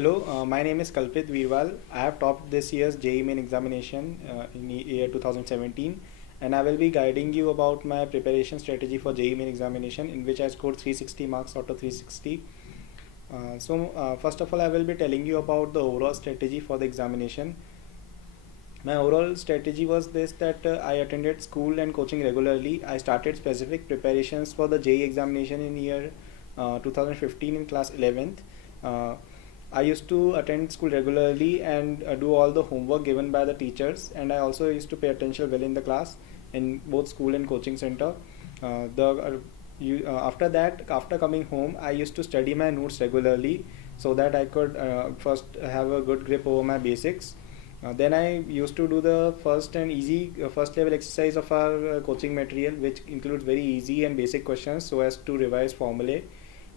Hello, my name is Kalpit Veerwal. I have topped this year's JEE Main examination in the year 2017, and I will be guiding you about my preparation strategy for JEE Main examination, in which I scored 360 marks out of 360. First of all, I will be telling you about the overall strategy for the examination. My overall strategy was this, that I attended school and coaching regularly. I started specific preparations for the JEE examination in year 2015 in class 11th. I used to attend school regularly and do all the homework given by the teachers, and I also used to pay attention well in the class in both school and coaching center. After that, after coming home, I used to study my notes regularly so that I could first have a good grip over my basics. Then I used to do the first and easy first level exercise of our coaching material, which includes very easy and basic questions so as to revise formulae.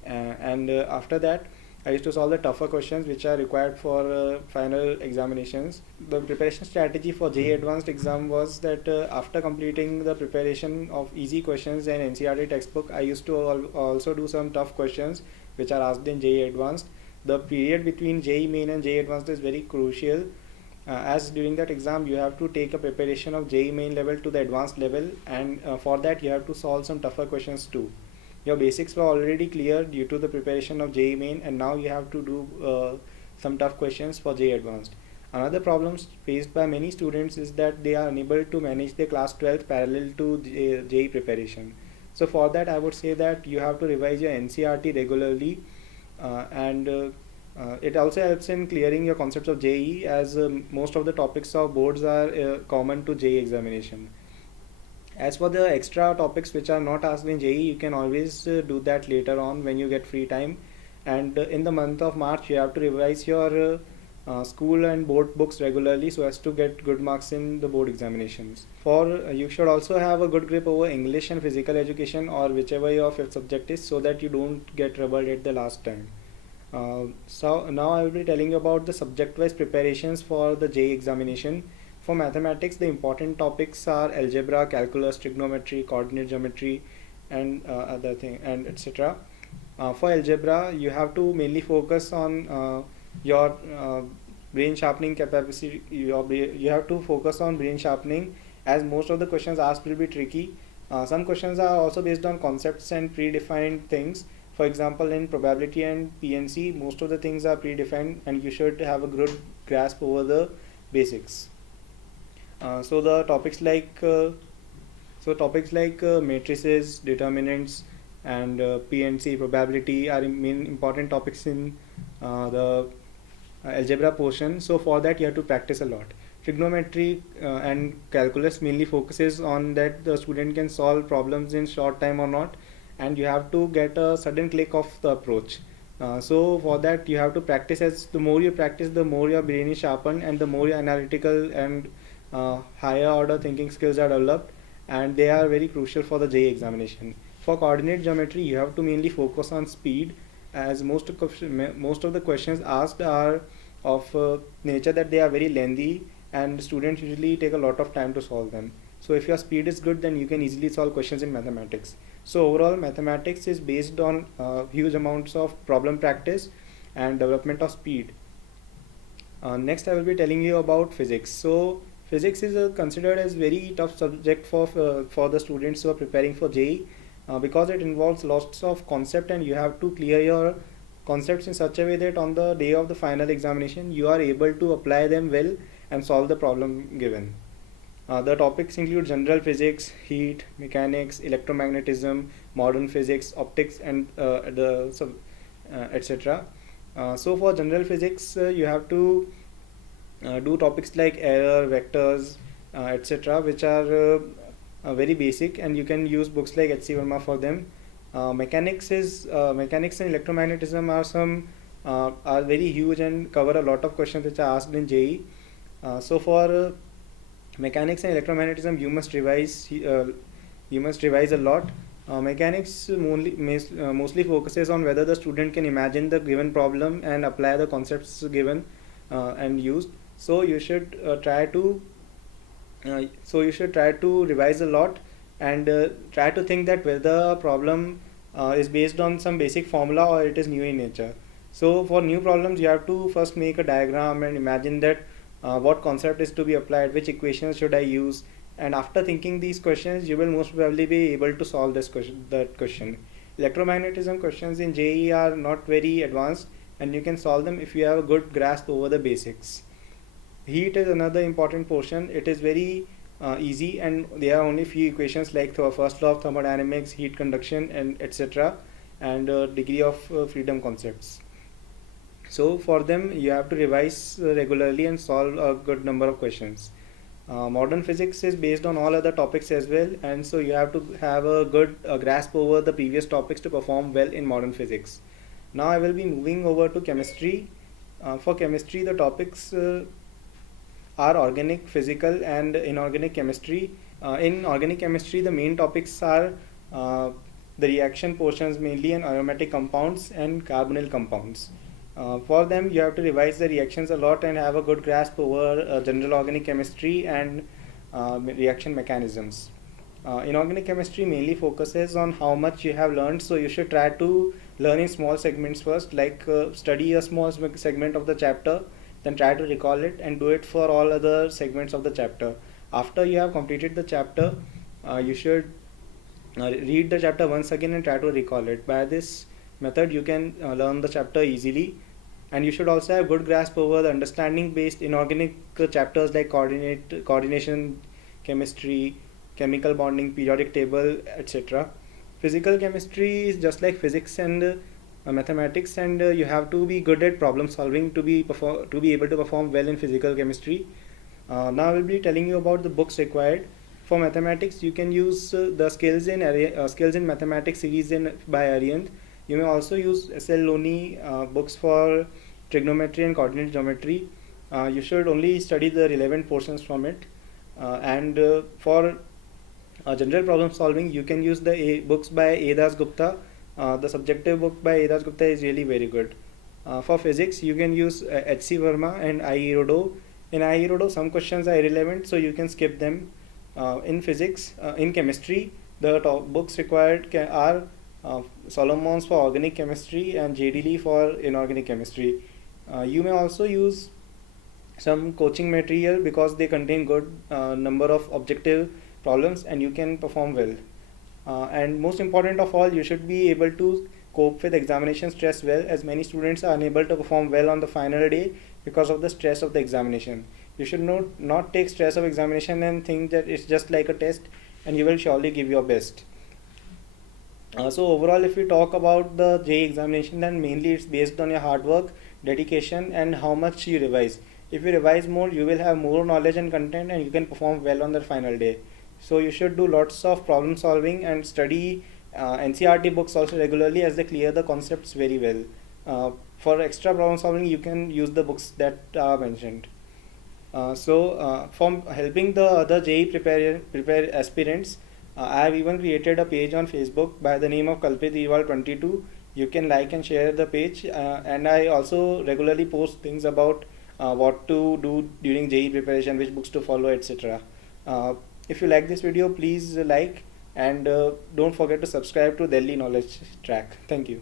After that, I used to solve the tougher questions which are required for final examinations. The preparation strategy for JEE Advanced exam was that after completing the preparation of easy questions and NCERT textbook, I used to also do some tough questions which are asked in JEE Advanced. The period between JEE Main and JEE Advanced is very crucial, as during that exam you have to take a preparation of JEE Main level to the advanced level, and for that you have to solve some tougher questions too. Your basics were already clear due to the preparation of JEE Main, and now you have to do some tough questions for JEE Advanced. Another problem faced by many students is that they are unable to manage their class 12th parallel to JEE preparation. So for that, I would say that you have to revise your NCERT regularly, and it also helps in clearing your concepts of JEE, as most of the topics of boards are common to JEE examination. As for the extra topics which are not asked in JEE, you can always do that later on when you get free time. And in the month of March, you have to revise your school and board books regularly so as to get good marks in the board examinations. You should also have a good grip over English and physical education, or whichever your fifth subject is, so that you don't get rubbered at the last time. So now I will be telling you about the subject-wise preparations for the JEE examination. For mathematics, the important topics are algebra, calculus, trigonometry, coordinate geometry, and other thing, and etc. For algebra, you have to mainly focus on your brain sharpening capacity. You have to focus on brain sharpening, as most of the questions asked will be tricky. Some questions are also based on concepts and predefined things. For example, in probability and PNC, most of the things are predefined, and you should have a good grasp over the basics. So topics like matrices, determinants, and PNC probability are main important topics in the algebra portion. So for that you have to practice a lot. Trigonometry and calculus mainly focuses on that the student can solve problems in short time or not, and you have to get a sudden click of the approach. So for that you have to practice. As the more you practice, the more your brain is sharpened, and the more your analytical and higher order thinking skills are developed, and they are very crucial for the JEE examination. For coordinate geometry, you have to mainly focus on speed, as most of the questions asked are of nature that they are very lengthy, and students usually take a lot of time to solve them. So if your speed is good, then you can easily solve questions in mathematics. So overall, mathematics is based on huge amounts of problem practice and development of speed. Next, I will be telling you about physics. So physics is considered as very tough subject for the students who are preparing for JEE, because it involves lots of concept, and you have to clear your concepts in such a way that on the day of the final examination you are able to apply them well and solve the problem given. The topics include general physics, heat, mechanics, electromagnetism, modern physics, optics, and etc. So for general physics, you have to do topics like error, vectors, etc., which are very basic, and you can use books like H.C. Verma for them. Mechanics and electromagnetism are very huge and cover a lot of questions which are asked in JEE. So for mechanics and electromagnetism, you must revise a lot. Mechanics mostly focuses on whether the student can imagine the given problem and apply the concepts given and used. So you should try to revise a lot, and try to think that whether a problem is based on some basic formula or it is new in nature. So for new problems, you have to first make a diagram and imagine that what concept is to be applied, which equations should I use, and after thinking these questions, you will most probably be able to solve that question. Electromagnetism questions in JEE are not very advanced, and you can solve them if you have a good grasp over the basics. Heat is another important portion. It is very easy, and there are only few equations like the first law of thermodynamics, heat conduction, and etc., and degree of freedom concepts. So for them, you have to revise regularly and solve a good number of questions. Modern physics is based on all other topics as well, and so you have to have a good grasp over the previous topics to perform well in modern physics. Now I will be moving over to chemistry. For chemistry, the topics are organic, physical, and inorganic chemistry. In organic chemistry, the main topics are the reaction portions mainly, and aromatic compounds and carbonyl compounds. For them, you have to revise the reactions a lot and have a good grasp over general organic chemistry and reaction mechanisms. Inorganic chemistry mainly focuses on how much you have learned, so you should try to learn in small segments first, like study a small segment of the chapter, then try to recall it and do it for all other segments of the chapter. After you have completed the chapter, you should read the chapter once again and try to recall it. By this method, you can learn the chapter easily, and you should also have good grasp over the understanding based inorganic chapters like coordination chemistry, chemical bonding, periodic table, etc. Physical chemistry is just like physics and mathematics, and you have to be good at problem solving to be able to perform well in physical chemistry. Now I will be telling you about the books required. For mathematics, you can use the skills in mathematics series by Ananth. You may also use SL Loney books for trigonometry and coordinate geometry. You should only study the relevant portions from it. And for general problem solving, you can use the books by A. Das Gupta. The subjective book by A. Das Gupta is really very good. For physics, you can use H.C. Verma and I.E. Rodo. In I.E. Rodo, some questions are irrelevant, so you can skip them. In physics, in chemistry, the books required are Solomon's for organic chemistry and J.D. Lee for inorganic chemistry. You may also use some coaching material because they contain good number of objective problems and you can perform well. And most important of all, you should be able to cope with examination stress well, as many students are unable to perform well on the final day because of the stress of the examination. You should not take stress of examination and think that it's just like a test, and you will surely give your best. So overall, if we talk about the JEE examination, then mainly it's based on your hard work, dedication, and how much you revise. If you revise more, you will have more knowledge and content, and you can perform well on the final day. So you should do lots of problem solving and study NCERT books also regularly, as they clear the concepts very well. For extra problem solving, you can use the books that are mentioned. For helping the other JEE prepare aspirants, I have even created a page on Facebook by the name of Kalpit Veerwal 22. You can like and share the page, and I also regularly post things about what to do during JEE preparation, which books to follow, etc. If you like this video, please like, and don't forget to subscribe to Delhi Knowledge Track. Thank you.